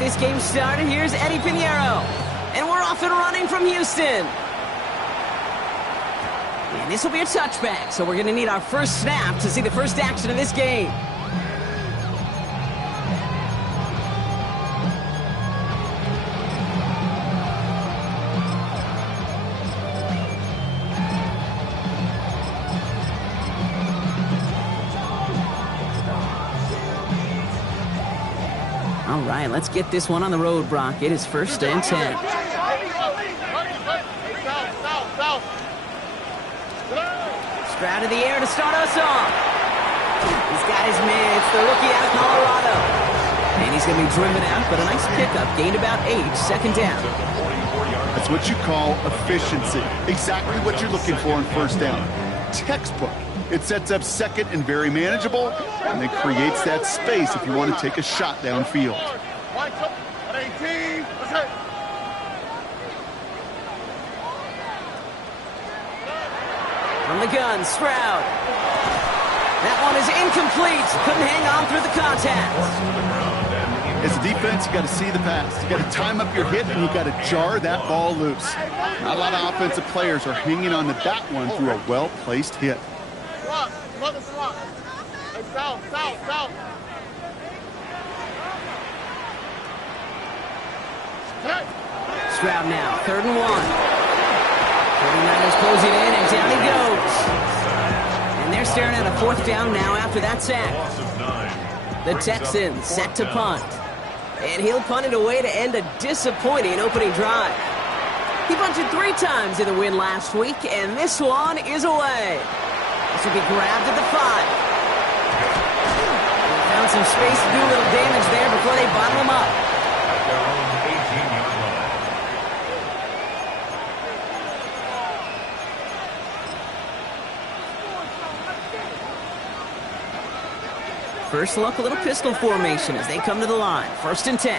this game started. Here's Eddie Pinheiro. And we're off and running from Houston. And this will be a touchback, so we're going to need our first snap to see the first action of this game. All right, let's get this one on the road, Brock. It is 1st and 10. Stroud in the air to start us off. He's got his man. It's the rookie out of Colorado. And he's going to be driven out, but a nice pickup. Gained about 8, 2nd down. That's what you call efficiency. Exactly what you're looking for in 1st down. Textbook. It sets up 2nd and very manageable, and then creates that space if you want to take a shot downfield. From the gun, Stroud. That one is incomplete. Couldn't hang on through the contact. As a defense, you got to see the pass. You got to time up your hit, and you got to jar that ball loose. Not a lot of offensive players are hanging on to that one through a well-placed hit. Stroud now, 3rd and 1. 49ers closing in, and down he goes. And they're staring at a 4th down now after that sack. The Texans set to punt. And he'll punt it away to end a disappointing opening drive. He punted 3 times in the win last week, and this one is away. This will be grabbed at the 5. Found some space to do a little damage there before they bottle him up. First look, a little pistol formation as they come to the line. 1st and 10.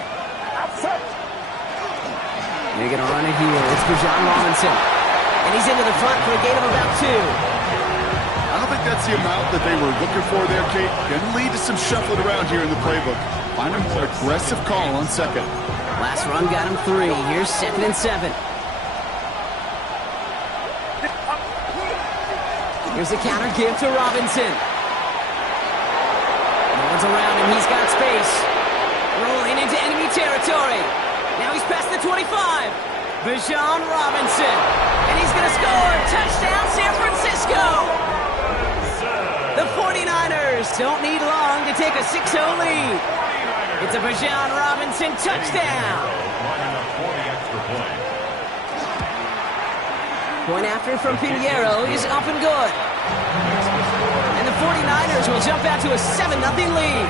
They're going to run it here. It's Bijan Robinson. And he's into the front for a gain of about 2. I don't think that's the amount that they were looking for there, Kate. Can lead to some shuffling around here in the playbook. Find a more aggressive call on 2nd. Last run got him 3. Here's 2nd and 7. Here's a counter give to Robinson. No one's around him. He's got space. Rolling into enemy territory. Now he's past the 25. Bijan Robinson. And he's going to score. Touchdown, San Francisco. The 49ers don't need long to take a 6-0 lead. It's a Bijan Robinson touchdown. Point after from Pinheiro is up and good. And the 49ers will jump out to a 7-0 lead.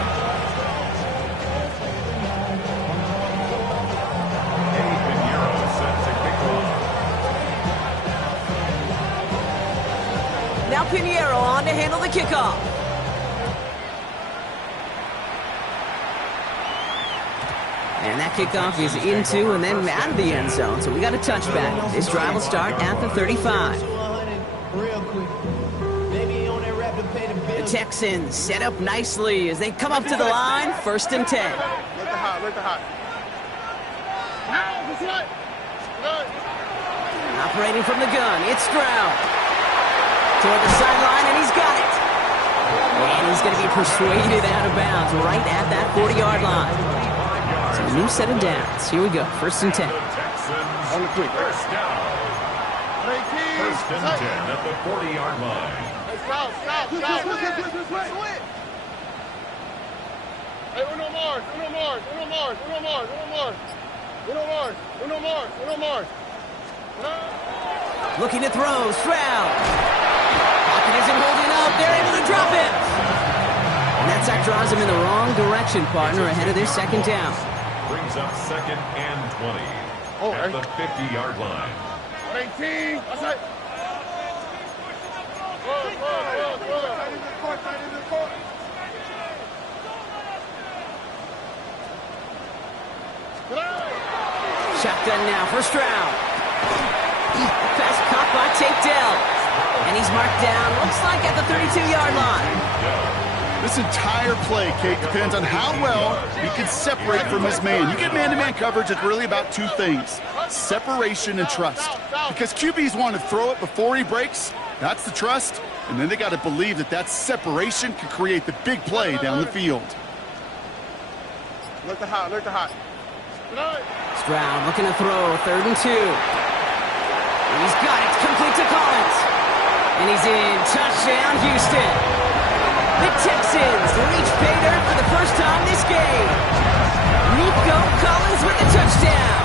Now Pinheiro on to handle the kickoff. And that kickoff is into and then out of the end zone. So we got a touchback. This drive will start at the 35. The Texans set up nicely as they come up to the line. 1st and 10. Operating from the gun, it's Stroud. Toward the sideline, and he's got it. And he's going to be persuaded out of bounds right at that 40-yard line. So a new set of downs. Here we go, 1st and 10. On the quick. 1st down. 1st and 10 at the 40-yard line. Stop. Hey, uno more. Looking to throw, Stroud. Pocket isn't holding up. They're able to drop it. And that sack draws him in the wrong direction, partner, ahead of their 2nd down. Brings up 2nd and 20 at the 50-yard line. 18. That's it. Shotgun now for Stroud. Pass caught by Tate Dell. And he's marked down, looks like at the 32-yard line. This entire play, Kate, depends on how well he can separate from his man. You get man-to-man coverage, it's really about two things, separation and trust. Because QBs want to throw it before he breaks, that's the trust, and then they got to believe that that separation can create the big play down the field. Look the hot, look the hot. Stroud looking to throw, 3rd and 2. He's got it, complete to Collins. And he's in, touchdown Houston. The Texans reach pay dirt for the first time this game. Nico Collins with the touchdown.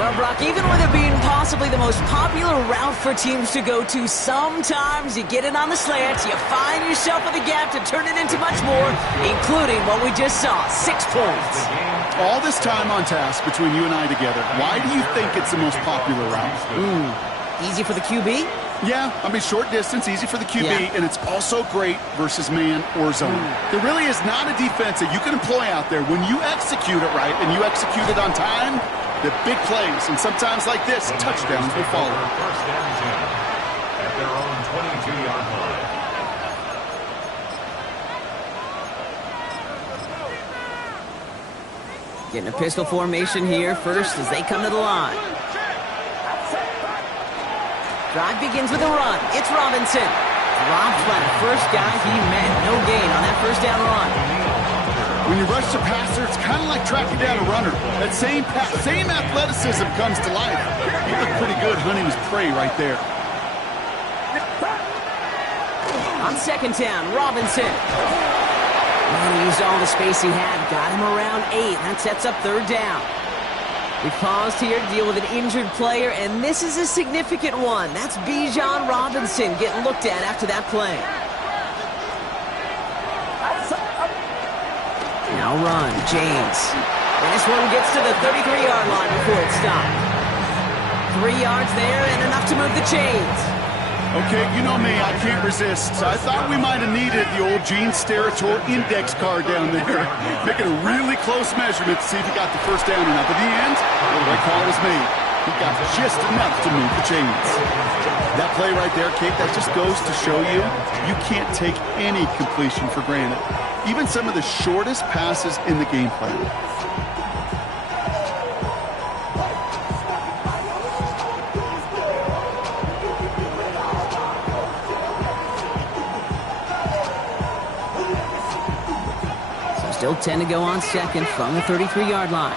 Well, Brock, even with it being possibly the most popular route for teams to go to, sometimes you get it on the slants, you find yourself with a gap to turn it into much more, including what we just saw, 6 points. All this time on task between you and I together, why do you think it's the most popular route? Easy for the QB? Yeah, I mean, short distance, easy for the QB, and it's also great versus man or zone. There really is not a defense that you can employ out there. When you execute it right and you execute it on time, the big plays, and sometimes like this, touchdowns will follow. First and 10 at their own 22-yard line. Getting a pistol formation here first as they come to the line. Drive begins with a run. It's Robinson. Dropped by the first guy he met. No gain on that first down run. When you rush the passer, it's kind of like tracking down a runner. That same pass, same athleticism comes to life. He looked pretty good hunting his prey right there. On 2nd down, Robinson. And he used all the space he had. Got him around 8. That sets up 3rd down. We paused here to deal with an injured player, and this is a significant one. That's Bijan Robinson getting looked at after that play. Now run, James. And this one gets to the 33-yard line before it stopped. 3 yards there and enough to move the chains. Okay, you know me, I can't resist. So I thought we might have needed the old Gene Steratore index card down there. Making a really close measurement to see if he got the first down or not. But in the end, the right call was made. He got just enough to move the chains. That play right there, Kate, that just goes to show you, you can't take any completion for granted. Even some of the shortest passes in the game plan. Still 10 to go on 2nd from the 33-yard line.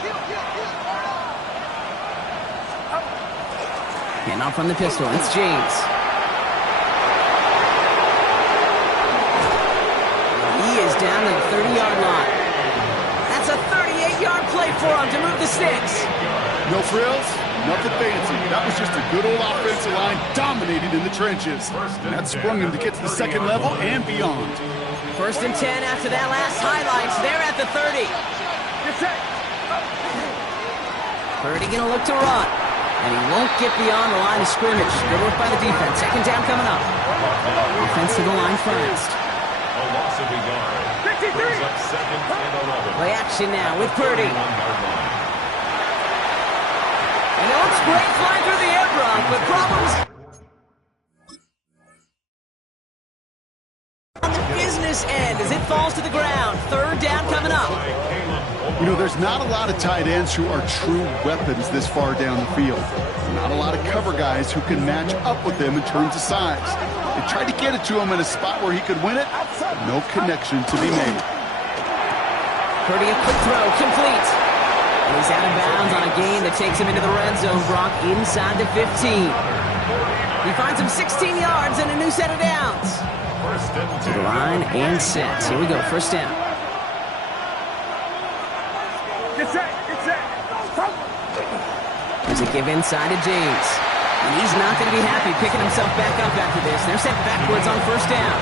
And off from the pistol, it's James. He is down to the 30-yard line. That's a 38-yard play for him to move the sticks. No frills, nothing fancy. That was just a good old offensive line dominating in the trenches. And that sprung him to get to the 2nd level and beyond. 1st and 10 after that last highlights. They're at the 30. Purdy gonna look to run. And he won't get beyond the line of scrimmage. Good work by the defense. 2nd down coming up. Offense to the line first. A loss of a yard. Brings up 2nd and 11. Play action now with Purdy. And it looks great flying through the air, Brock, but problems on the business end as it falls to the ground. 3rd down coming up. You know, there's not a lot of tight ends who are true weapons this far down the field. Not a lot of cover guys who can match up with them in terms of size. They tried to get it to him in a spot where he could win it. No connection to be made. Purdy, a quick throw, complete. And he's out of bounds on a gain that takes him into the red zone, Brock, inside the 15. He finds him 16 yards and a new set of downs. To the line and set. Here we go, 1st down. Get set, get set. There's a give inside to James. And he's not going to be happy picking himself back up after this. They're set backwards on 1st down.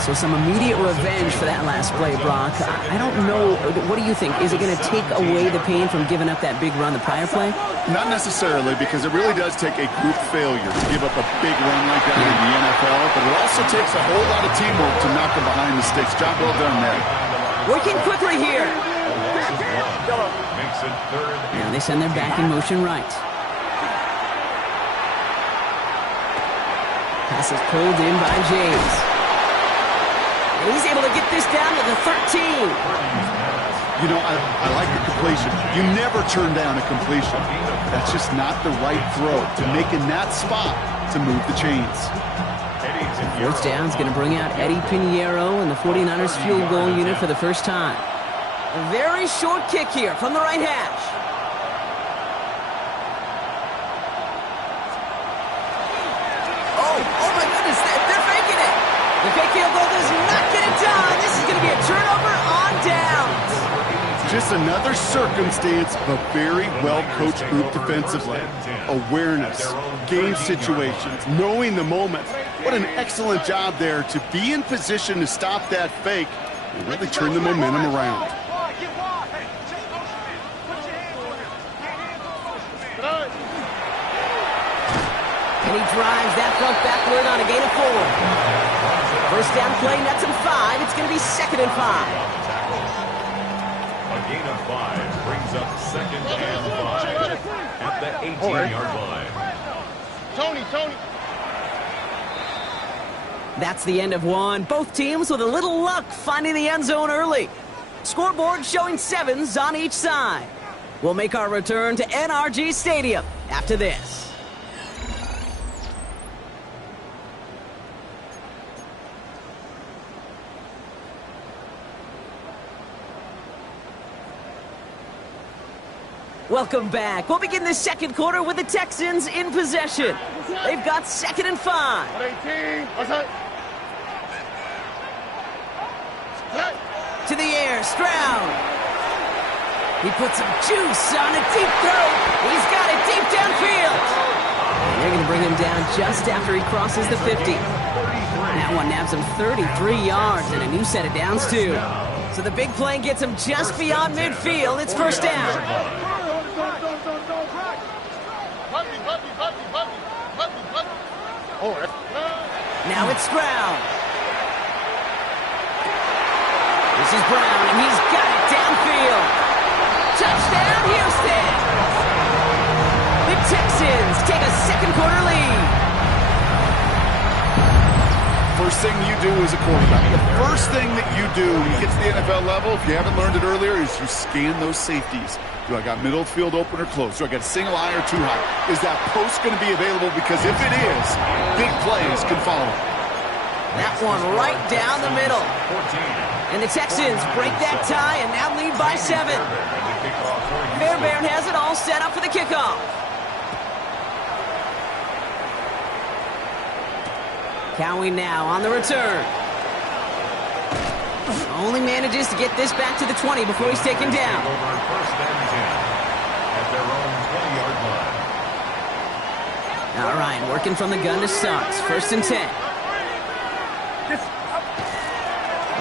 So some immediate revenge for that last play, Brock. I don't know. What do you think? Is it going to take away the pain from giving up that big run the prior play? Not necessarily, because it really does take a group failure to give up a big run like that in the NFL, but it also takes a whole lot of teamwork to knock them behind the sticks. Job well done there. Working quickly here. Makes it 3rd. Now they send their back in motion right. Pass is pulled in by James. And he's able to get this down to the 13. You know, I like the completion. You never turn down a completion. That's just not the right throw to make in that spot to move the chains. Fourth down is going to bring out Eddie Pinheiro and the 49ers field goal unit for the first time. A very short kick here from the right hash. Oh my goodness, they're faking it. The fake field goal does not get it done. This is going to be a turnover on downs. Just another circumstance of a very well-coached group defensively. Awareness, game situations, knowing the moment. What an excellent job there to be in position to stop that fake and really turn the momentum around. And he drives that front backward on a gain of 4. First down play, nets him 5. It's going to be 2nd and 5. A gain of 5 brings up 2nd and 5 at the 18-yard line. Tony. That's the end of one. Both teams with a little luck finding the end zone early. Scoreboard showing 7s on each side. We'll make our return to NRG Stadium after this. Welcome back. We'll begin the second quarter with the Texans in possession. They've got 2nd and 5. 18. What's that? To the air, Stroud. He puts some juice on a deep throw. He's got it deep downfield. And they're going to bring him down just after he crosses the 50. That one nabs him 33 yards and a new set of downs, too. So the big play gets him just beyond midfield. It's first down. Now it's Stroud. This is Brown, and he's got it downfield. Touchdown, Houston! The Texans take a second quarter lead. First thing you do as a quarterback, the first thing that you do when you get to the NFL level, if you haven't learned it earlier, is you scan those safeties. Do I got middle field open or close? Do I got a single high or 2 high? Is that post going to be available? Because if it is, big plays can follow. That one right down the middle. And the Texans break that tie and now lead by 7. Fairbairn has it all set up for the kickoff. Cowing now on the return. Only manages to get this back to the 20 before he's taken down. First and 10 at their own 20-yard line. All right, working from the gun to Suggs. 1st and 10.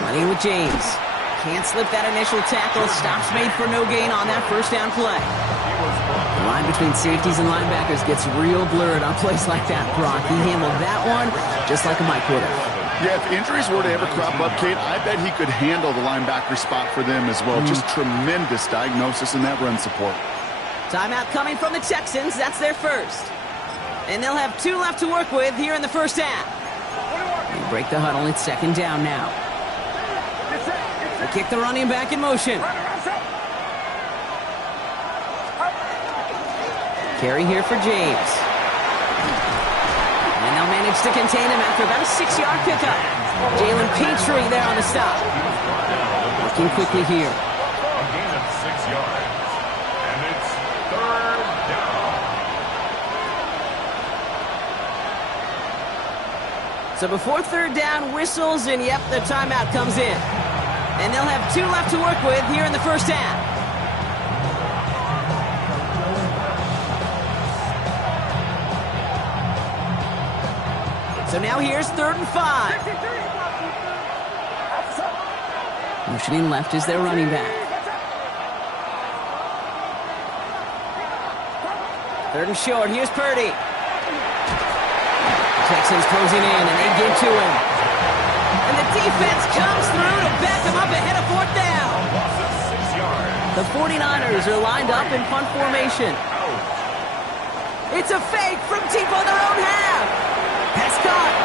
Running with James. Can't slip that initial tackle. Stops made for no gain on that first down play. The line between safeties and linebackers gets real blurred on plays like that, Brock. He handled that one just like a Mike would have. Yeah, if injuries were to ever crop up, Kate, I bet he could handle the linebacker spot for them as well. Just tremendous diagnosis in that run support. Timeout coming from the Texans. That's their first. And they'll have 2 left to work with here in the first half. They break the huddle. It's 2nd down now. They kick the running back in motion. Carry here for James. And they'll manage to contain him after about a 6-yard pickup. Jalen Petrie there on the stop. Working quickly here. A gain of 6 yards. And it's 3rd down. So before 3rd down whistles, and yep, the timeout comes in. And they'll have 2 left to work with here in the first half. So now here's 3rd and 5. Motioning left is their running back. 3rd and short. Here's Purdy. Texans closing in, and they get to him. And the defense comes through to back him up ahead of 4th down. The 49ers are lined up in punt formation. It's a fake from deep on their own half. Pass caught.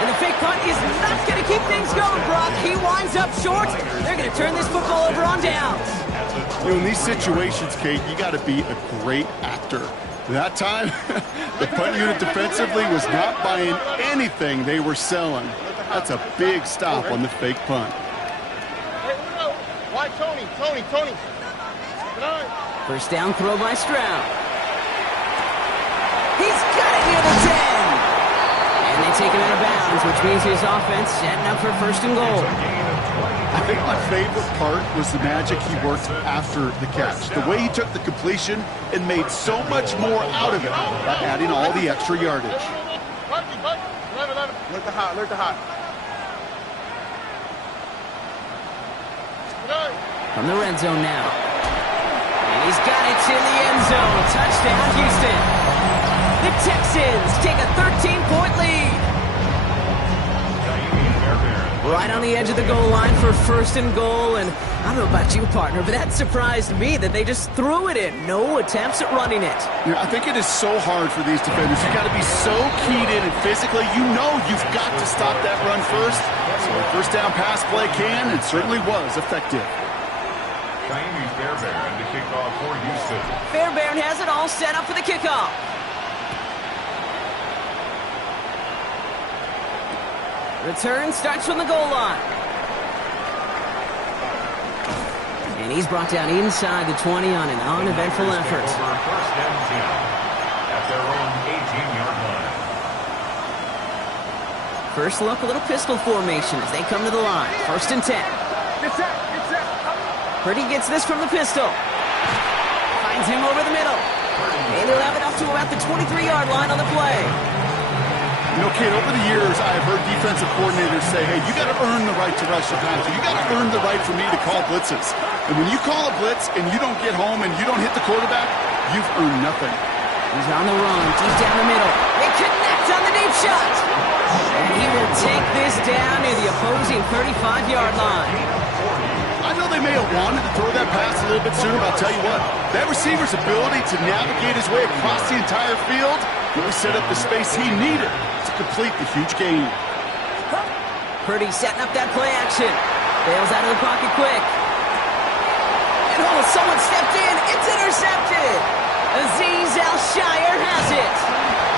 And the fake punt is not going to keep things going, Brock. He winds up short. They're going to turn this football over on downs. In these situations, Kate, you got to be a great actor. That time, the punt unit defensively was not buying anything they were selling. That's a big stop on the fake punt. Why Tony? First down throw by Stroud. He's got it near the 10. And they take him out of bounds, which means his offense setting up for first and goal. I think my favorite part was the magic he worked after the catch. The way he took the completion and made so much more out of it by adding all the extra yardage. Alert the hot. From the red zone now. And he's got it to the end zone. Touchdown, Houston. The Texans take a 13-point lead. Right on the edge of the goal line for first and goal. And I don't know about you, partner, but that surprised me that they just threw it in. No attempts at running it. Yeah, I think it is so hard for these defenders. You've got to be so keyed in and physically, you know you've got to stop that run first. So a first down pass play can and certainly was effective. Fairbairn to kick off for Houston. Fairbairn has it all set up for the kickoff. Return starts from the goal line. And he's brought down inside the 20 on an uneventful effort. First and 10 at their own 18-yard line. First look, a little pistol formation as they come to the line. First and 10. Purdy gets this from the pistol. Finds him over the middle. And he'll have it up to about the 23-yard line on the play. You know, Kate, over the years, I've heard defensive coordinators say, hey, you got to earn the right to rush the passer. You got to earn the right for me to call blitzes. And when you call a blitz and you don't get home and you don't hit the quarterback, you've earned nothing. He's on the run, deep down the middle. They connect on the deep shot. And he will take this down near the opposing 35-yard line. I know they may have wanted to throw that pass a little bit sooner, but I'll tell you what, that receiver's ability to navigate his way across the entire field really set up the space he needed to complete the huge gain. Purdy setting up that play action. Bails out of the pocket quick. And oh, someone stepped in. It's intercepted. Azeez Al-Shire has it.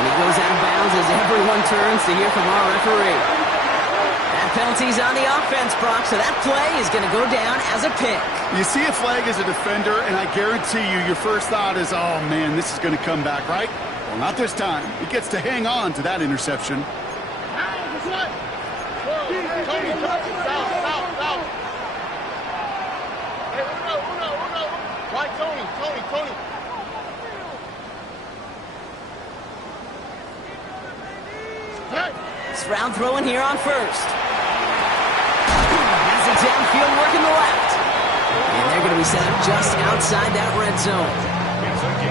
And he goes out of bounds as everyone turns to hear from our referee. That penalty's on the offense, Brock, so that play is going to go down as a pick. You see a flag as a defender, and I guarantee you, your first thought is, oh, man, this is going to come back, right? Well, not this time. He gets to hang on to that interception. Why Tony? Stroud throwing here on first. Has it downfield working the left. And they're going to be set up just outside that red zone.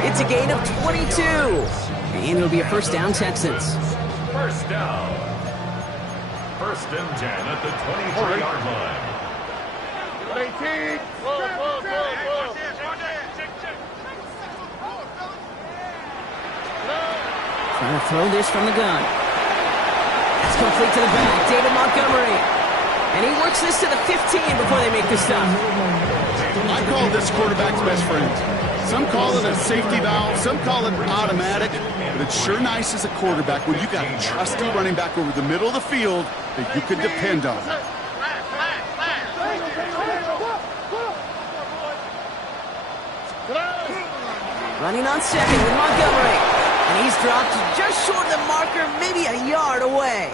It's a gain of 22. And it'll be a first down, Texans. First down. First and 10 at the 23-yard line. 18. Trying to throw this from the gun. That's complete to the back. David Montgomery. And he works this to the 15 before they make the stop. I call this quarterback's best friend. Some call it a safety valve, some call it automatic, but it's sure nice as a quarterback when you got a trusty running back over the middle of the field that you can depend on. Running on second with Montgomery. And he's dropped just short of the marker, maybe a yard away.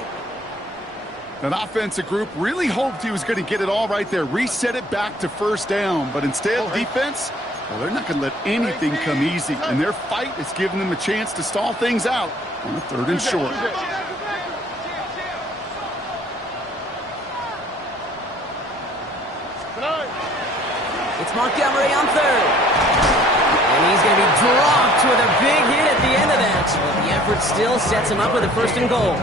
That offensive group really hoped he was going to get it all right there, reset it back to first down, but instead defense, well, they're not going to let anything come easy, and their fight is giving them a chance to stall things out on a third and short. It's Montgomery on third. And he's going to be dropped with a big hit at the end of that. But the effort still sets him up with a first and goal.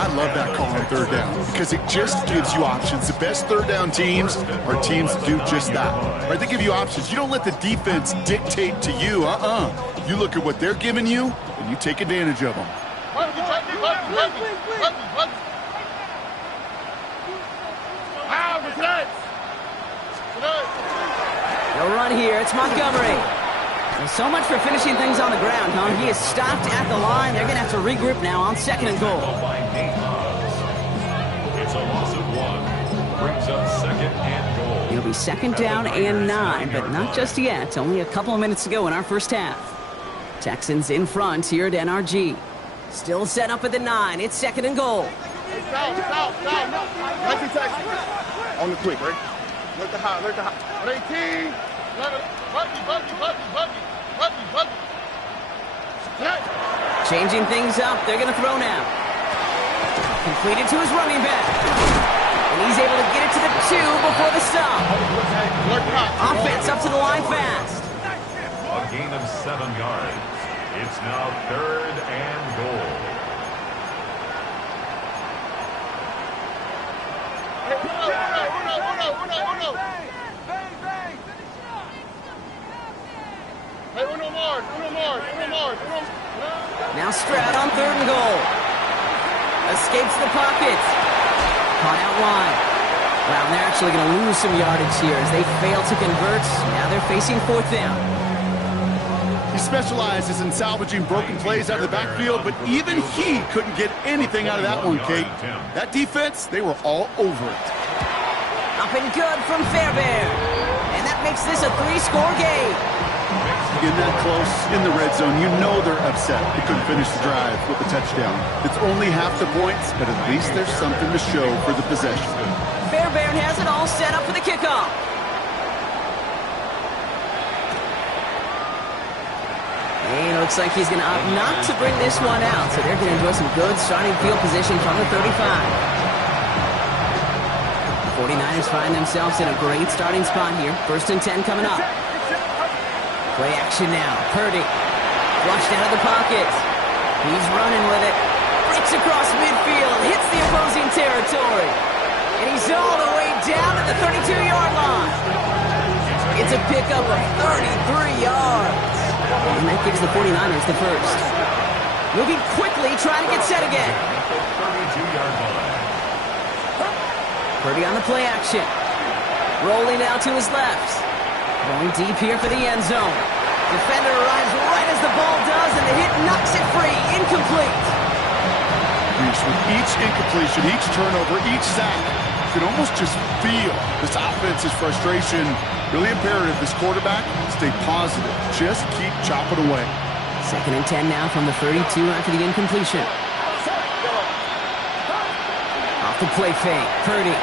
I love that call on third down because it just gives you options. The best third down teams are teams that do just that. Right? They give you options. You don't let the defense dictate to you. You look at what they're giving you, and you take advantage of them. No run here. It's Montgomery. Well, so much for finishing things on the ground, huh? He is stopped at the line. They're going to have to regroup now on 2nd and goal. It's a loss of 1. Brings up 2nd and goal. It'll be 2nd down and 9, but not just yet. Only a couple of minutes to go in our first half. Texans in front here at NRG. Still set up at the 9. It's 2nd and goal. Stop. 19 Texans. On the quick, right? Look the hot. 18. Buggy. Changing things up. They're going to throw now. Completed to his running back. And he's able to get it to the 2 before the stop. Offense up to the line fast. A gain of 7 yards. It's now 3rd and goal. Hey, Uno Mars. Now Stroud on 3rd and goal. Escapes the pocket. Caught out wide. Wow, and they're actually going to lose some yardage here as they fail to convert. Now they're facing 4th down. He specializes in salvaging broken plays out of the backfield, but even he couldn't get anything out of that one, Kate. That defense, they were all over it. Up and good from Fairbairn. And that makes this a 3-score game. In that close, in the red zone, you know they're upset. They couldn't finish the drive with a touchdown. It's only half the points, but at least there's something to show for the possession. Fairbairn has it all set up for the kickoff. And it looks like he's going to opt not to bring this one out, so they're going to enjoy some good starting field position from the 35. The 49ers find themselves in a great starting spot here. 1st and 10 coming up. Play action now. Purdy. Flushed out of the pocket. He's running with it. Breaks across midfield. Hits the opposing territory. And he's all the way down at the 32-yard line. It's a pickup of 33 yards. And that gives the 49ers the first. Moving quickly, trying to get set again. 32-yard line. Purdy on the play action. Rolling out to his left. Going deep here for the end zone. Defender arrives right as the ball does, and the hit knocks it free. Incomplete. With each incompletion, each turnover, each sack, you can almost just feel this offense's frustration. Really imperative, this quarterback, stay positive. Just keep chopping away. 2nd and 10 now from the 32 after the incompletion. Off the play fake. Purdy.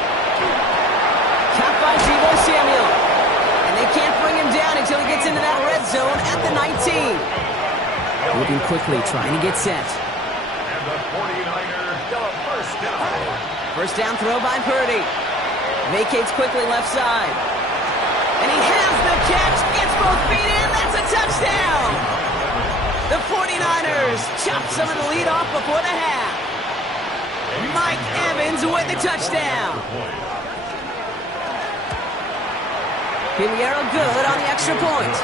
Caught by Deebo Samuel. And they can't bring him down until he gets into that red zone at the 19. Moving quickly, trying to get set. And the 49ers get a first down. First down throw by Purdy. Vacates quickly left side. And he has the catch. Gets both feet in. That's a touchdown. The 49ers chop some of the lead off before the half. Mike Evans with the touchdown. Pinheiro good on the extra point.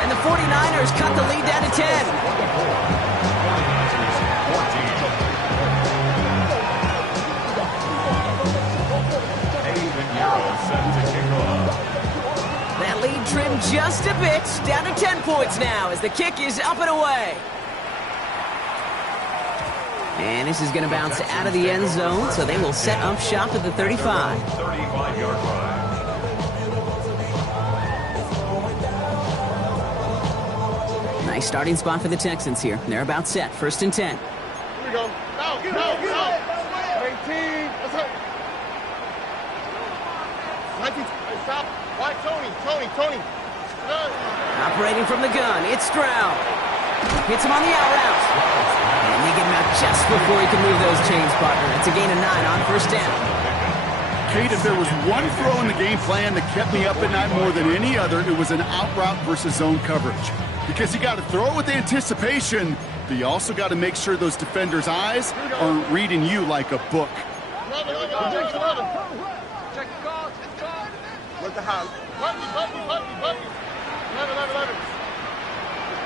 And the 49ers cut the lead down to 10. That lead trimmed just a bit, down to 10 points now as the kick is up and away. And this is going to bounce out of the end zone, so they will set up shop at the 35. 35-yard line. Nice starting spot for the Texans here. They're about set. 1st and 10. Here we go. Out. 18. Let's go. 19. Stop. Why, Tony. Operating from the gun, it's Stroud. Hits him on the out route. And they get him out just before he can move those chains, partner. It's a gain of 9 on 1st down. Kate, if there was one throw in the game plan that kept me up at night more than any other, it was an out route versus zone coverage. Because you got to throw it with anticipation, but you also got to make sure those defenders' eyes aren't reading you like a book. Check the guards. Look the house. Buggy. 11.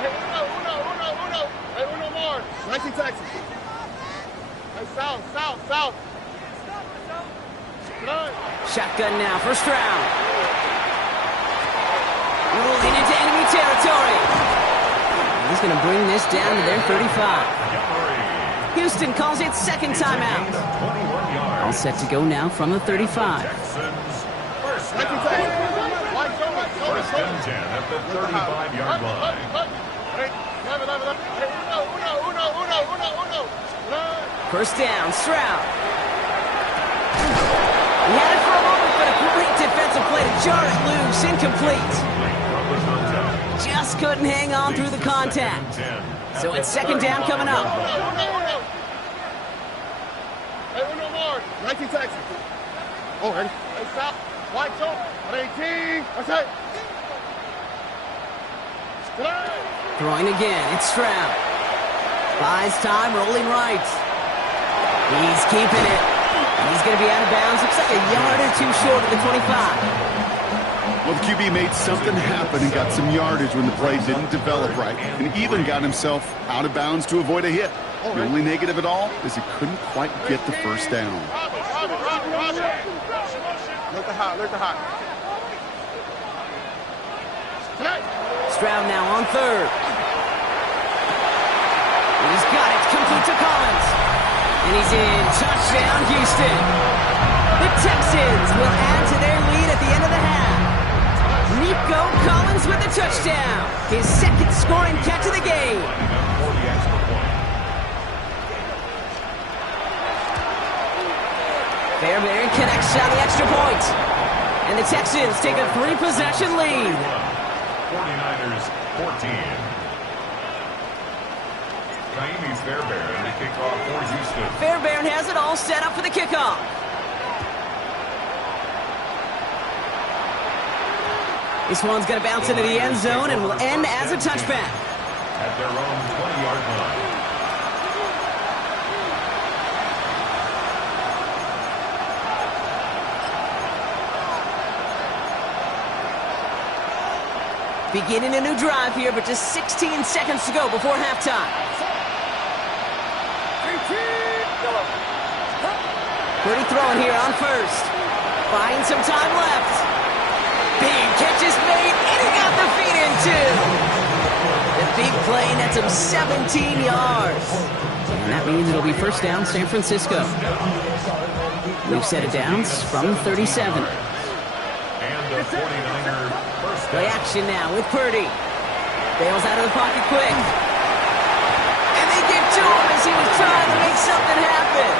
Hey, Uno. Hey, Uno Mars. 19 Texans. Hey, south. Shotgun now, first round. Rolling into enemy territory. He's going to bring this down to their 35. Houston calls it second timeout. All set to go now from the 35. First and 10 at the 35-yard line. First down, Stroud. He had it for a moment, but a great defensive play to jar it loose, incomplete. Just couldn't hang on through the contact. So it's second down coming up. Hey, uno more. 19 Texans. Oh, ready? Hey, stop. White zone. 18. That's it. Throwing again, it's Stroud. Buys time, rolling right. He's keeping it. And he's going to be out of bounds. Looks like a yard or two short of the 25. Well, the QB made something happen and got some yardage when the play didn't develop right, and even got himself out of bounds to avoid a hit. The only negative at all is he couldn't quite get the first down. Look the hot. Stroud now on third. He's got it, complete to Collins. And he's in. Touchdown, Houston. The Texans will add to their lead at the end of the half. Nico Collins with the touchdown. His second scoring catch of the game. Fairbairn connects on the extra point. And the Texans take a 3-possession lead. 49ers 14. Naomi's Fairbairn to kick off for Houston. Fairbairn has it all set up for the kickoff. This one's going to bounce into the end zone and will end as a touchback. At their own 20-yard line. Beginning a new drive here, but just 16 seconds to go before halftime. Purdy throwing here on first. Buying some time left. Big catch is made, and he got the feet in too. The big play nets him 17 yards. And that means it'll be first down San Francisco. We've set it down from 37. And the 49er first Play action now with Purdy. Bails out of the pocket quick. And they get to him as he was trying to make something happen.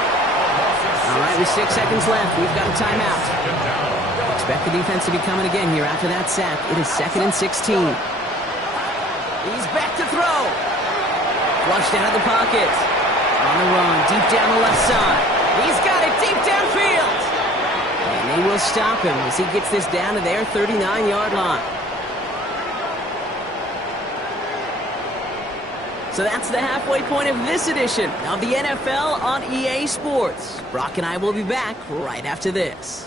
All right, with 6 seconds left, we've got a timeout. Expect the defense to be coming again here after that sack. It is 2nd and 16. He's back to throw. Flushed out of the pocket. On the run, deep down the left side. He's got it deep downfield. And they will stop him as he gets this down to their 39-yard line. So that's the halfway point of this edition of the NFL on EA Sports. Brock and I will be back right after this.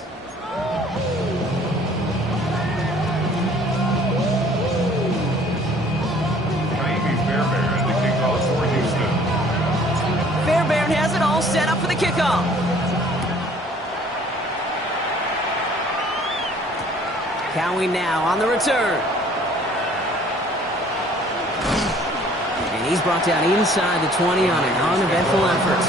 Fairbairn to kick off for Houston. Fairbairn has it all set up for the kickoff. Cowing now on the return. And he's brought down inside the 20 on an uneventful effort.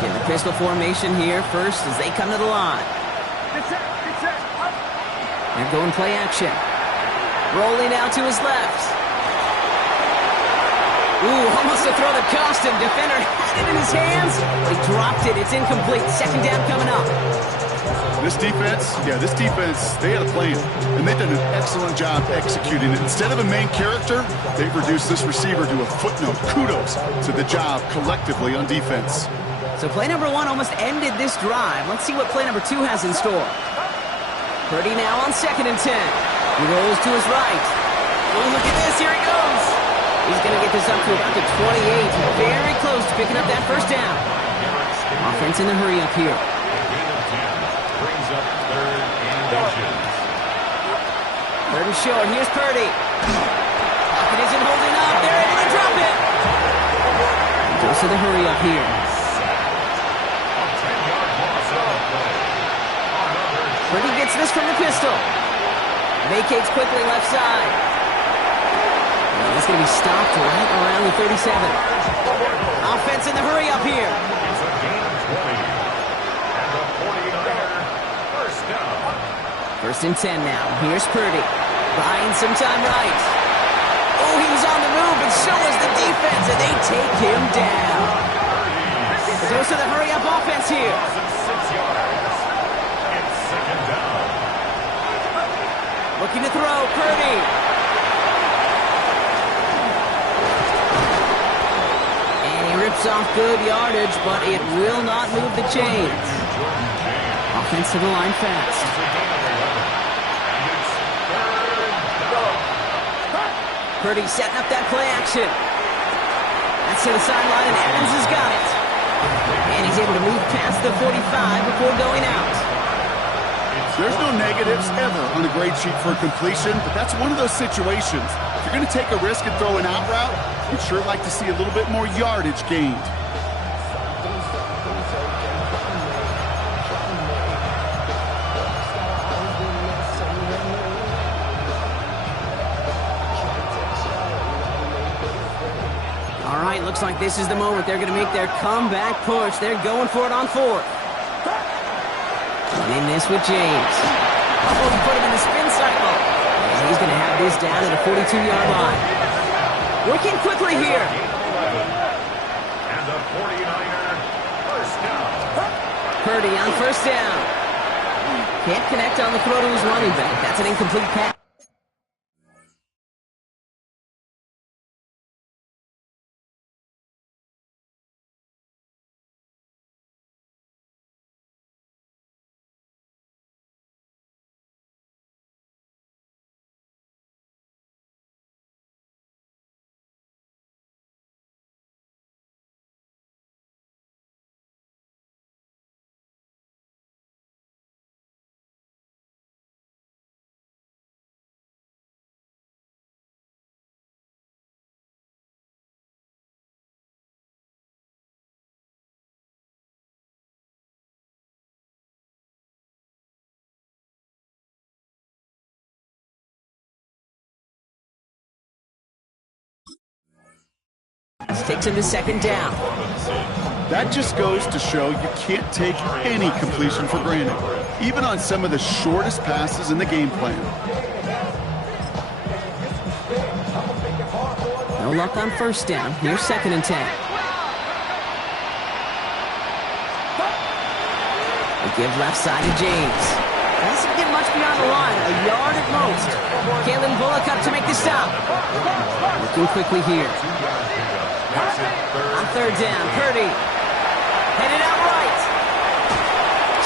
Getting the pistol formation here first as they come to the line. And going play action. Rolling out to his left. Ooh, almost to throw the costume. Defender had it in his hands, but he dropped it. It's incomplete. Second down coming up. This defense, they had a plan, and they've done an excellent job executing it. Instead of a main character, they've reduced this receiver to a footnote. Kudos to the job collectively on defense. So play number 1 almost ended this drive. Let's see what play number 2 has in store. Purdy now on 2nd and 10. He rolls to his right. Oh, look at this. Here he goes. He's going to get this up to about the 28. Very close to picking up that first down. Offense in the hurry up here. Gain of 10 brings up 3rd and inches. Third and short. Here's Purdy. Pocket isn't holding up. They're able to drop it. Goes to the hurry up here. Purdy gets this from the pistol. Vacates quickly left side. And he's going to be stopped right around the 37. Offense in the hurry up here. It's a gain of 20. And the 49er, first down. First and 10 now. Here's Purdy. Buying some time right. Oh, he was on the move, and so was the defense, and they take him down. It goes to the hurry-up offense here. 6 yards. It's second down. Looking to throw, Purdy. And he rips off good yardage, but it will not move the chains. Offense to the line fast. Purdy setting up that play action. That's to the sideline, and Evans has got it. And he's able to move past the 45 before going out. There's no negatives ever on a grade sheet for a completion, but that's one of those situations. If you're going to take a risk and throw an out route, you'd sure like to see a little bit more yardage gained. All right, looks like this is the moment they're going to make their comeback push. They're going for it on fourth. Running this with James. Oh, he put him in the spin cycle. And he's going to have this down at the 42-yard line. Working quickly here. And the 49er, first down. Purdy on first down. Can't connect on the throw to his running back. That's an incomplete pass. Takes him to second down. That just goes to show you can't take any completion for granted, even on some of the shortest passes in the game plan. No luck on first down. Here's second and 10. They give left side to James. Doesn't get much beyond the line, a yard at most. Kalen Bullock up to make the stop. Looking quickly here. On third down, Purdy. Headed out right.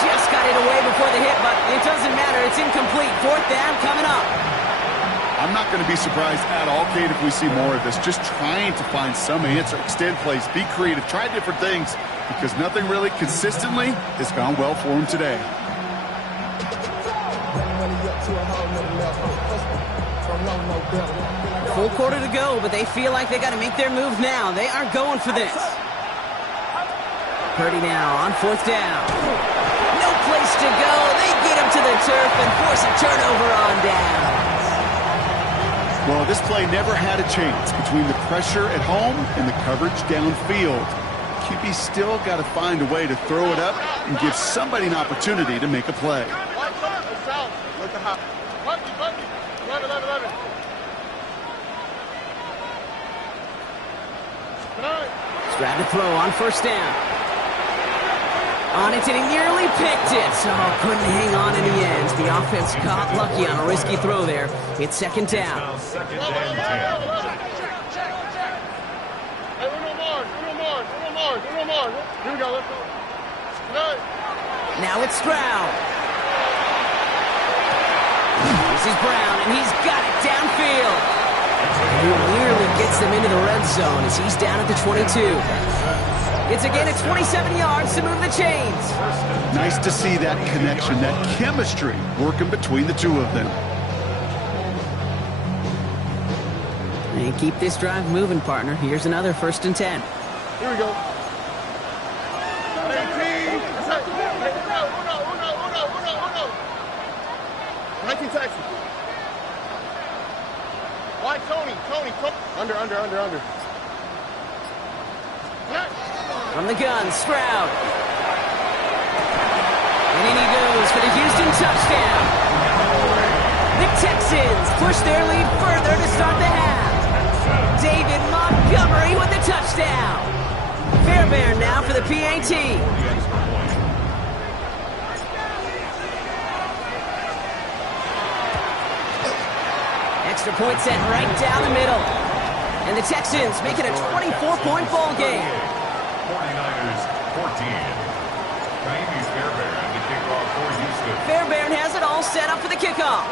Just got it away before the hit, but it doesn't matter. It's incomplete. Fourth down coming up. I'm not going to be surprised at all, Kate, if we see more of this. Just trying to find some answer, extend plays, be creative, try different things, because nothing really consistently has gone well for him today. Full quarter to go, but they feel like they got to make their move now. They are going for this. Purdy now on fourth down. No place to go. They get him to the turf and force a turnover on downs. Well, this play never had a chance between the pressure at home and the coverage downfield. QB still got to find a way to throw it up and give somebody an opportunity to make a play. Grab the throw on first down. On it, and he nearly picked it. So couldn't hang on in the end. The offense got lucky on a risky throw there. It's second down. Second and 10. Hey, do no more. Here we go, let's go. Now it's Stroud. This is Brown, and he's got it downfield. He nearly gets them into the red zone as he's down at the 22. It's again at 27 yards to move the chains. Nice to see that connection, that chemistry working between the two of them. And keep this drive moving, partner. Here's another 1st and 10. Here we go. 19 Texans. Why Tony? Under. From the gun, Stroud. And in he goes for the Houston touchdown. The Texans push their lead further to start the half. David Montgomery with the touchdown. Fairbairn now for the PAT. Extra point set right down the middle. And the Texans make it a 24-point ball game. 49ers 14. Naomi Fairbairn to kick off for Houston. Fairbairn has it all set up for the kickoff.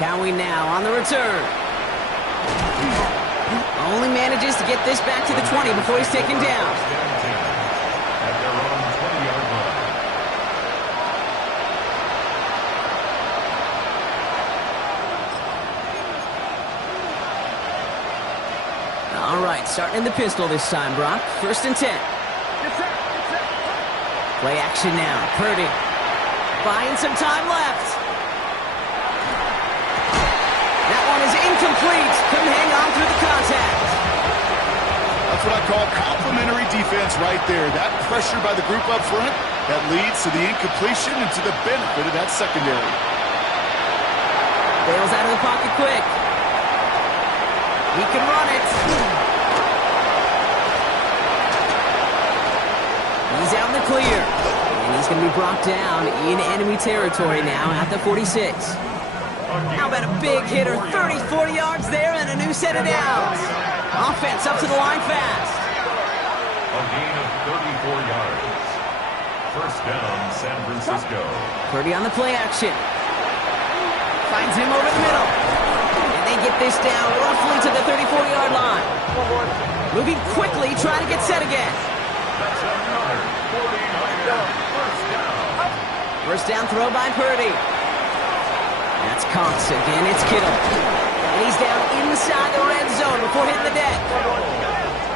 Cowie now on the return. Only manages to get this back to the 20 before he's taken down. At their own 20-yard line. All right, starting in the pistol this time, Brock. 1st and 10. Play action now. Purdy. Buying some time left. That one is incomplete. Couldn't hang on through the contact. That's what I call complimentary defense right there. That pressure by the group up front, that leads to the incompletion and to the benefit of that secondary. Bails out of the pocket quick. He can run it. He's out in the clear. And he's going to be brought down in enemy territory now at the 46. How about a big hitter, 30, 40 yards there and a new set of downs. Offense up to the line fast. A gain of 34 yards. 1st down, San Francisco. Purdy on the play action. Finds him over the middle. And they get this down roughly to the 34-yard line. Moving quickly, trying to get set again. That's another 49er 1st down. 1st down throw by Purdy. That's Cox again. It's Kittle. And he's down inside the red zone before hitting the deck.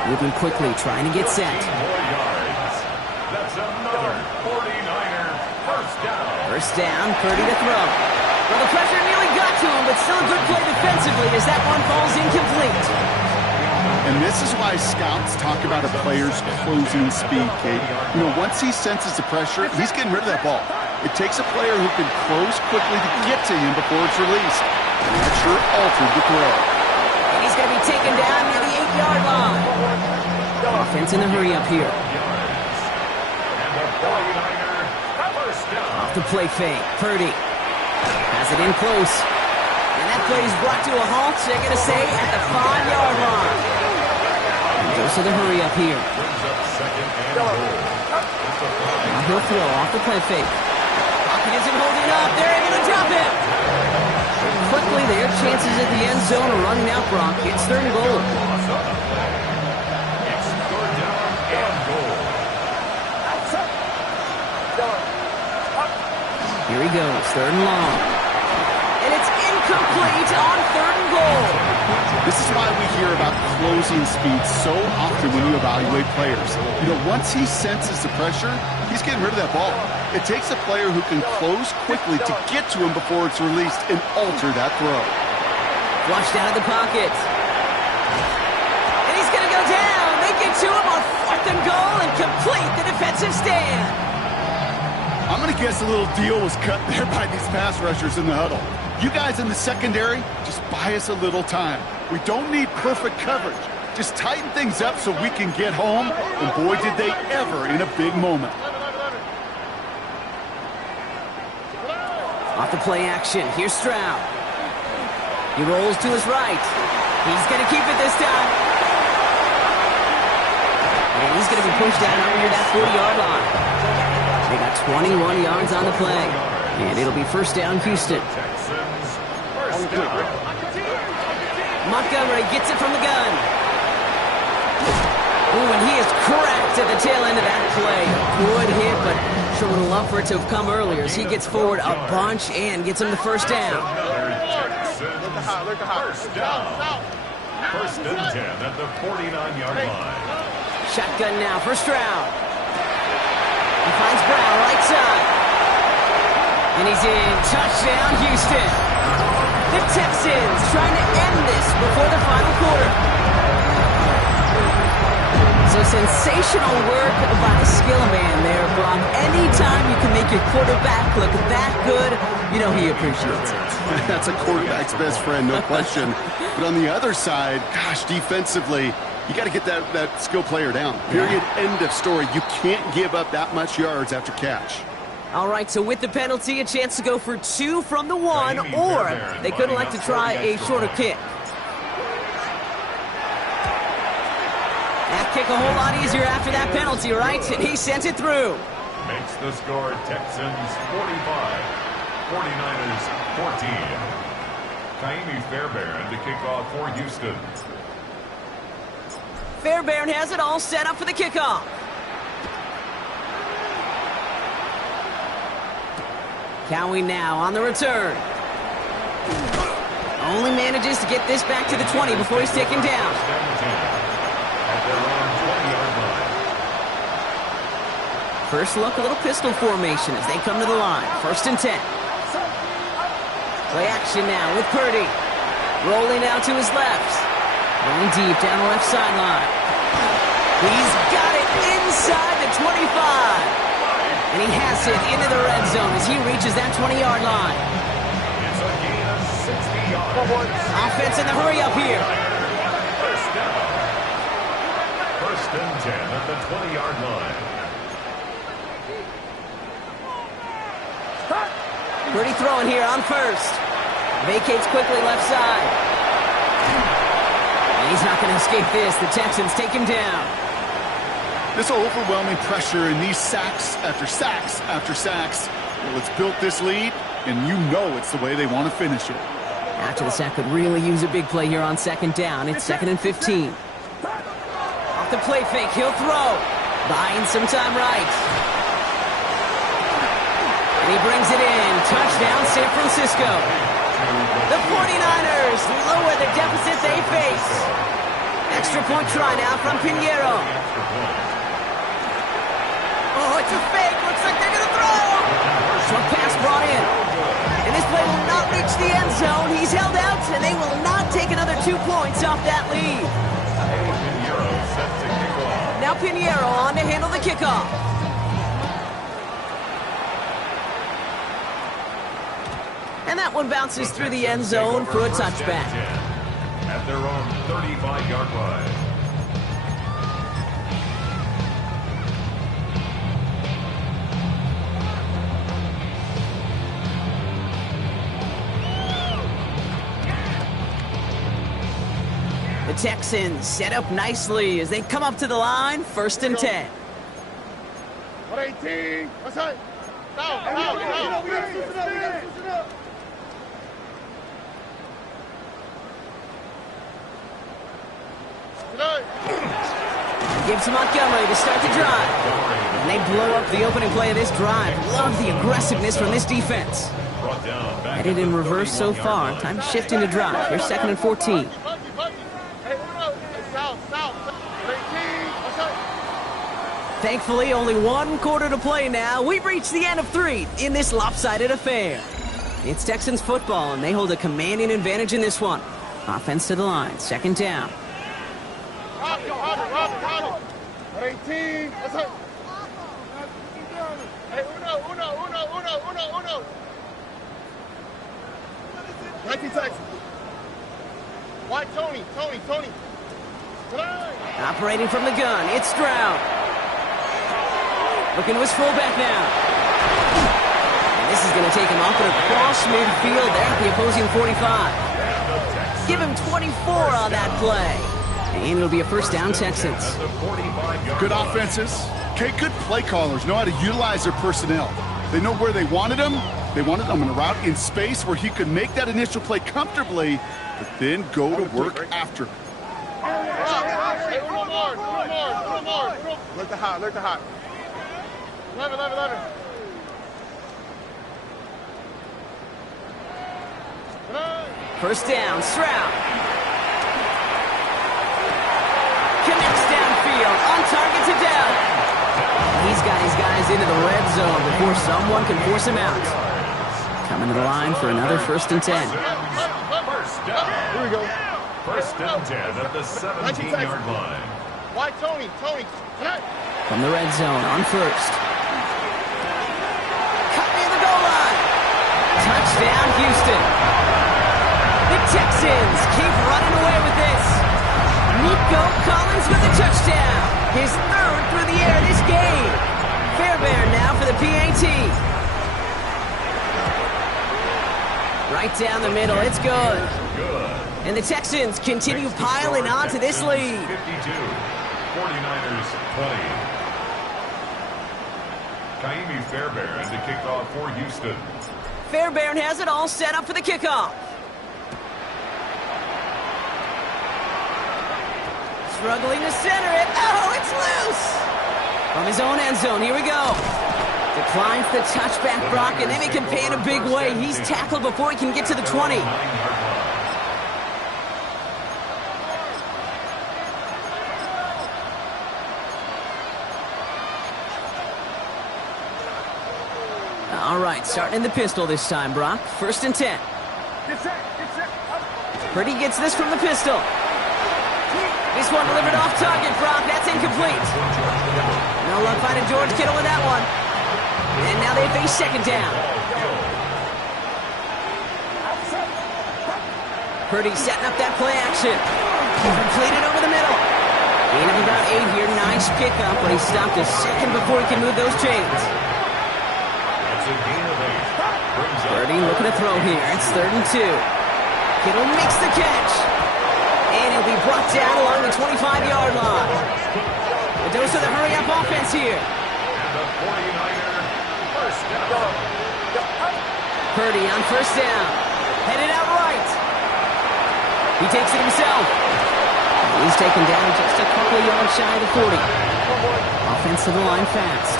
Moving quickly, trying to get set. 10 more yards. That's another 49er 1st down. 1st down, Purdy to throw. Well, the pressure nearly got to him, but still a good play defensively as that one falls incomplete. And this is why scouts talk about a player's closing speed, Kate. You know, once he senses the pressure, he's getting rid of that ball. It takes a player who can close quickly to get to him before it's released. And that sure altered the throw. And he's going to be taken down near the 8-yard line. Offense in a hurry up here. And the 49er 1st down. Off the play fake, Purdy has it in close. And that play is brought to a halt, they're going to say, at the 5-yard line. And goes to the hurry up here. Brings up 2nd and goal. Now he'll throw off the play fake. Pocket isn't holding up. They're able to drop him. Quickly, their chances at the end zone are running out, Brock. It's 3rd and goal. It's 3rd down and goal. Here he goes, 3rd and long. And it's incomplete on 3rd and goal. This is why we hear about closing speed so often when you evaluate players. You know, once he senses the pressure, he's getting rid of that ball. It takes a player who can close quickly to get to him before it's released and alter that throw. Flushed out of the pocket. And he's going to go down. They get to him on 4th and goal and complete the defensive stand. I'm going to guess a little deal was cut there by these pass rushers in the huddle. You guys in the secondary, just buy us a little time. We don't need perfect coverage. Just tighten things up so we can get home. And boy, did they ever in a big moment. Off the play action, here's Stroud. He rolls to his right. He's going to keep it this time. And he's going to be pushed down under that 40-yard line. They got 21 yards on the play. And it'll be 1st down, Houston. Texans 1st down. Montgomery gets it from the gun. Ooh, and he is cracked at the tail end of that play. Good hit, but Sure would have loved for it to have come earlier as he gets forward a bunch and gets him the first down. First down. First and 10 at the 49-yard line. Shotgun now for Stroud. He finds Brown right side. And he's in. Touchdown, Houston. The Texans trying to end this before the final quarter. So sensational work by the skill man there, Brock. Anytime you can make your quarterback look that good, you know he appreciates it. That's a quarterback's best friend, no question. But on the other side, gosh, defensively, you got to get that skill player down. Period. End of story. You can't give up that much yards after catch. All right, so with the penalty, a chance to go for 2 from the 1, or they could elect to try a shorter kick. That kick a whole lot easier after that penalty, right? And he sent it through. Makes the score Texans 45, 49ers 14. Kaimi Fairbairn to kick off for Houston. Fairbairn has it all set up for the kickoff. Cowie now on the return. Only manages to get this back to the 20 before he's taken down. First look, a little pistol formation as they come to the line. First and 10. Play action now with Purdy. Rolling out to his left. Going deep down the left sideline. He's got it inside the 25. And he has it into the red zone as he reaches that 20-yard line. It's a gain of 60 yards. Offense in the hurry up here. First down. First and 10 at the 20-yard line. Purdy throwing here on first. Vacates quickly left side. And he's not going to escape this. The Texans take him down. This overwhelming pressure and these sacks after sacks after sacks, well, it's built this lead, and you know it's the way they want to finish it. After the sack could really use a big play here on second down. It's 2nd and 15. Off the play fake, he'll throw. Buying some time right. And he brings it in. Touchdown, San Francisco. The 49ers lower the deficit they face. Extra point try now from Pinheiro. Oh, it's a fake. Looks like they're going to throw. Short pass brought in. And this play will not reach the end zone. He's held out, and they will not take another 2 points off that lead. Now Pinheiro on to handle the kickoff. And that one bounces through the end zone for a touchback. At their own 35-yard line. The Texans set up nicely as they come up to the line, 1st and 10. 118. What's that? Down. Gives to Montgomery to start the drive. And they blow up the opening play of this drive. Love the aggressiveness from this defense. Headed in reverse so far. Time to shift into drive. Here's 2nd and 14. Thankfully, only 1 quarter to play now. We've reached the end of 3 in this lopsided affair. It's Texans football, and they hold a commanding advantage in this one. Offense to the line. 2nd down. 118. What's up? Hey, uno. 19 Texans. Why Tony? Operating from the gun, it's Stroud. Looking to his fullback now. And this is going to take him off and across midfield there at the opposing 45. Give him 24 on that play. And it'll be a first down, Texans. Good offenses. Okay, good play callers know how to utilize their personnel. They know where they wanted him. They wanted him in a route in space where he could make that initial play comfortably, but then go to work after. Hey, uno more. Look the hot. 11. First down, Stroud. Connects downfield, on target to Dell. He's got his guys into the red zone before someone can force him out. Coming to the line for another 1st and 10. First down. Here we go. 1st and 10 at the 17-yard line. Why, Tony? From the red zone on 1st. Cut near the goal line. Touchdown, Houston. The Texans keep running away with this. Nico Collins with a touchdown. His 3rd through the air this game. Fairbairn now for the PAT. Right down the middle, it's good. And the Texans continue piling on to this lead. 52, 49ers 20. Kaimi Fairbairn to kick off for Houston. Fairbairn has it all set up for the kickoff. Struggling to center it. Oh, it's loose! From his own end zone, here we go. Declines the touchback, Brock, and then he can pay in a big way. He's tackled before he can get to the 20. All right, starting in the pistol this time, Brock. 1st and 10. Purdy gets this from the pistol. This one delivered off target, Brock. That's incomplete. No luck finding George Kittle with that one. And now they face 2nd down. Purdy setting up that play action. Completed over the middle. Gain of about 8 here. Nice pickup, but he stopped a second before he can move those chains. Purdy looking to throw here. It's 3rd and 2. Kittle makes the catch. And he'll be brought down along the 25-yard line. A dose of the hurry-up offense here. And the 49er first down. Purdy on 1st down. Headed out right. He takes it himself. He's taken down just a couple of yards shy of the 40. Offense to the line fast.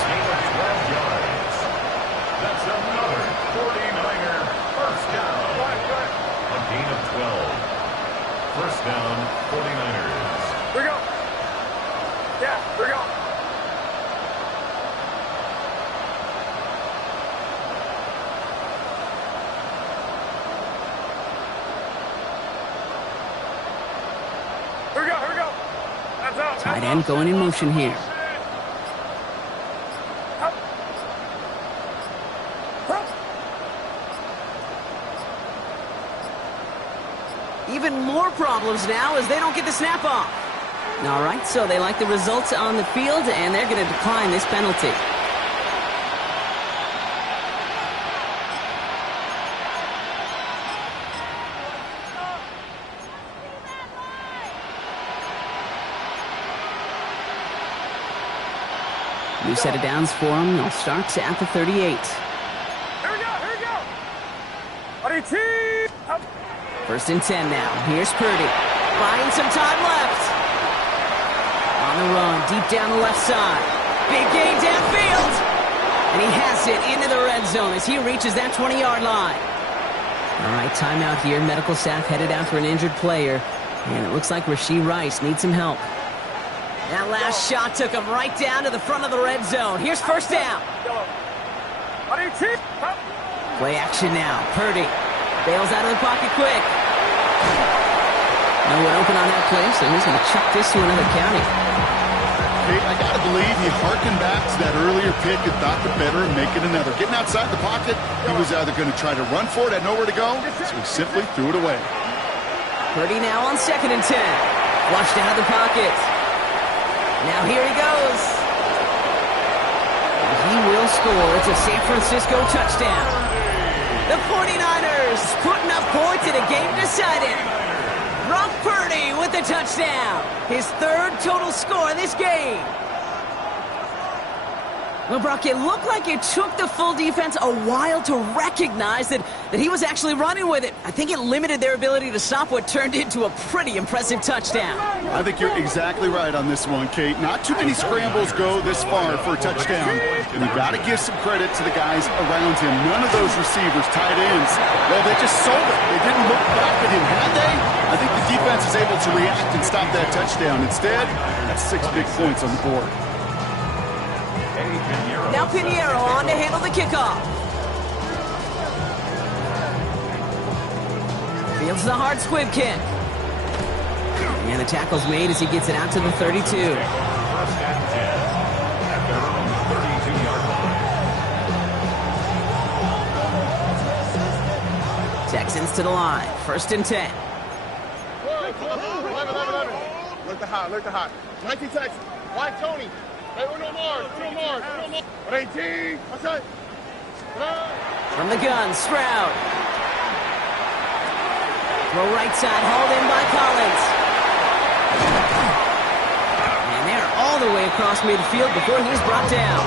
That's another 49er first down. A gain of 12. First down, 49ers. Here we go. Yeah, here we go. Here we go. That's out. Tight end going in motion here. Even more problems now as they don't get the snap off. All right, so they like the results on the field, and they're going to decline this penalty. New set of downs for them. They'll start at the 38. Here we go. Ready, team. Up. 1st and 10 now. Here's Purdy. Buying some time left. On the run, deep down the left side. Big gain downfield. And he has it into the red zone as he reaches that 20-yard line. All right, timeout here. Medical staff headed out for an injured player. And it looks like Rashee Rice needs some help. That last shot took him right down to the front of the red zone. Here's 1st down. Ready, team. Up. Play action now. Purdy bails out of the pocket quick. No one open on that play, so he's going to chuck this to another county. Hey, I got to believe he harkened back to that earlier pick and thought the better of making another. Getting outside the pocket, he was either going to try to run for it, had nowhere to go, so he simply threw it away. Purdy now on 2nd and 10. Flushed out of the pocket. Now here he goes. And he will score. It's a San Francisco touchdown. The 49ers putting up points in a game decided. Brock Purdy with the touchdown. His 3rd total score in this game. Well, Brock, it looked like it took the full defense a while to recognize that that he was actually running with it. I think it limited their ability to stop what turned into a pretty impressive touchdown. I think you're exactly right on this one, Kate. Not too many scrambles go this far for a touchdown. And you got to give some credit to the guys around him. None of those receivers, tight ends, well, they just sold it. They didn't look back at him, had they? I think the defense is able to react and stop that touchdown. Instead, that's 6 big points on the board. Now Pinheiro on to handle the kickoff. Fields the hard squib kick. And the tackle's made as he gets it out to the 32. First and 10 at their own 32-yard line. Texans to the line. First and 10. 11. Look the hot. 19 Texans. White Tony. Hey, Uno Mars. 18. Okay. From the gun, Stroud. Throw right side, hauled in by Collins. And they're all the way across midfield before he's brought down.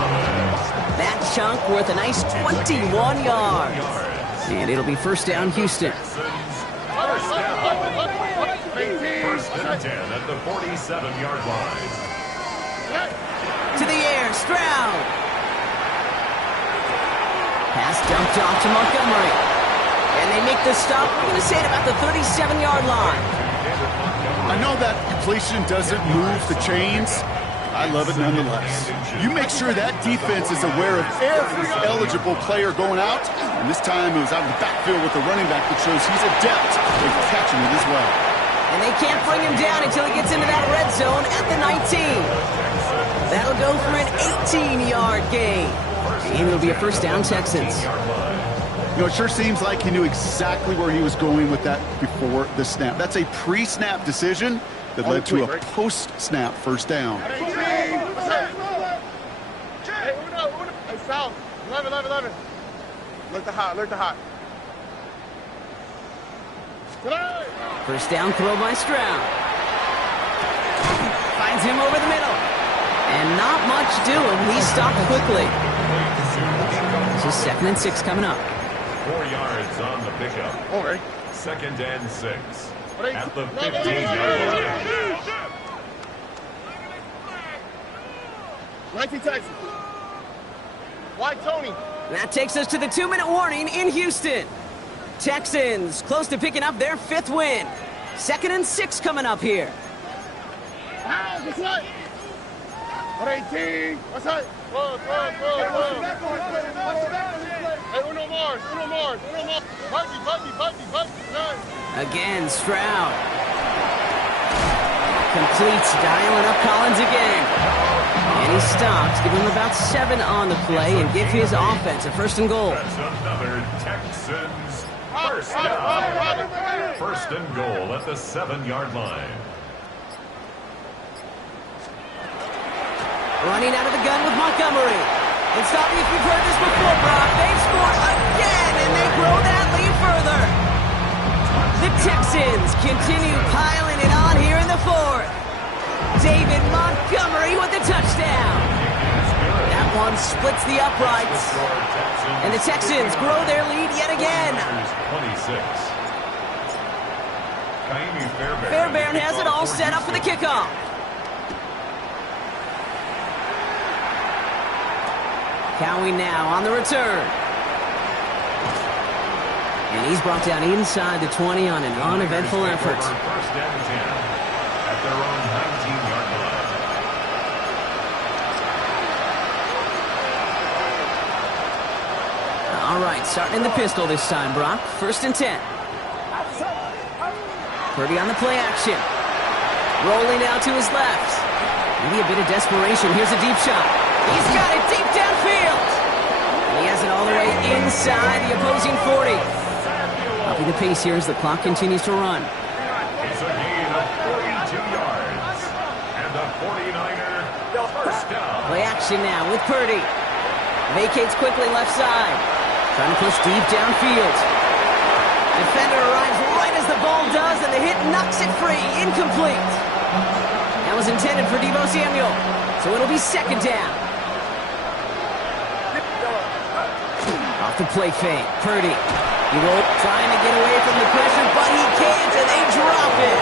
That chunk worth a nice 21 yards. And it'll be first down, Houston. First and 10 at the 47-yard line. To the air, Stroud. Pass dumped off to Montgomery. And they make the stop, we're going to say it about the 37-yard line. I know that completion doesn't move the chains. I love it nonetheless. You make sure that defense is aware of every eligible player going out. And this time it was out of the backfield with the running back that shows he's adept at catching it as well. And they can't bring him down until he gets into that red zone at the 19. That'll go for an 18-yard gain. And it'll be a first down, Texans. You know, it sure seems like he knew exactly where he was going with that before the snap. That's a pre-snap decision that led to a post-snap first down. Hey, South. 11. Look the hot. First down throw by Stroud. Finds him over the middle. And not much doing. He stopped quickly. This is 2nd and 6 coming up. 4 yards on the pickup. Okay. 2nd and 6 at the 15-yard line. 19 Texans. White Tony. That takes us to the 2-minute warning in Houston. Texans close to picking up their 5th win. 2nd and 6 coming up here. What's that? 18. What's that? Whoa. Hey, Uno Mars. Buggy. Again, Stroud. Completes, dialing up Collins again. And he stops, give him about 7 on the play, and give his offense a 1st and goal. That's another Texans first down. 1st and goal at the 7-yard line. Running out of the gun with Montgomery. And stop me if you've heard this before, Brock. They score again, and they grow that lead further. The Texans continue piling it on here in the 4th. David Montgomery with the touchdown. That one splits the uprights. And the Texans grow their lead yet again. 26. Fairbairn has it all set up for the kickoff. Cowie now on the return. And he's brought down inside the 20 on an uneventful effort. First and 10 at their own 19-yard line. All right, starting in the pistol this time, Brock. 1st and 10. Purdy on the play action. Rolling out to his left. Maybe a bit of desperation. Here's a deep shot. He's got it deep downfield. And he has it all the way inside the opposing 40. Upping the pace here as the clock continues to run. It's a gain of 42 yards. And the 49er first down. Play action now with Purdy. Vacates quickly left side. Trying to push deep downfield. Defender arrives right as the ball does, and the hit knocks it free. Incomplete. That was intended for Deebo Samuel. So it'll be 2nd down. Off the play fake. Purdy. He will trying to get away from the pressure, but he can't, and they drop it.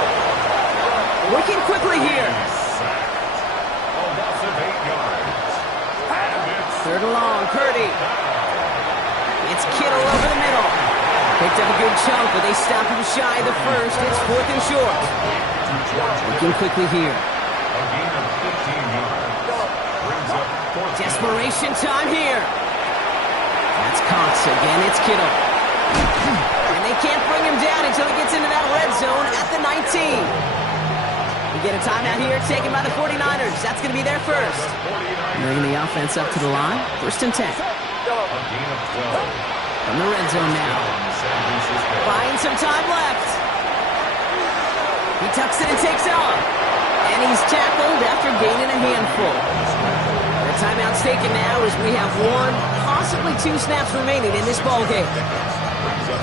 Working quickly here. A loss of 8 yards. And it's Third and long, Purdy. It's Kittle over the middle. Picked up a good chunk, but they stop him shy of the first. It's 4th and short. Working quickly here. a gain of 15 yards. Brings up 4th. Desperation time here. That's Cox again. It's Kittle. And they can't bring him down until he gets into that red zone at the 19. We get a timeout here taken by the 49ers. That's going to be their first. Bringing the offense up to the line. 1st and 10. A gain of 12. From the red zone now. Buying some time left. He tucks it and takes off. And he's tackled after gaining a handful. The timeout's taken now as we have 1, possibly 2 snaps remaining in this ballgame.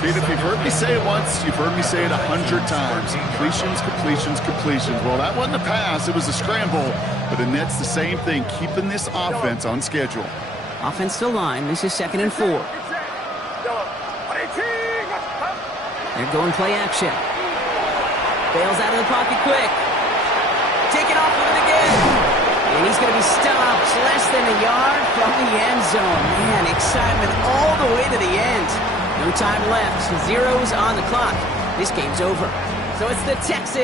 Pete, if you've heard me say it once, you've heard me say it 100 times. Completions, completions, completions. Well, that wasn't a pass. It was a scramble. But the Nets, the same thing, keeping this offense on schedule. Offense to line. This is 2nd and 4. They're going play action. Bails out of the pocket quick. Taken off with it again. And he's going to be stopped less than a yard from the end zone. Man, excitement all the way to the end. No time left. 0s on the clock. This game's over. So it's the Texans.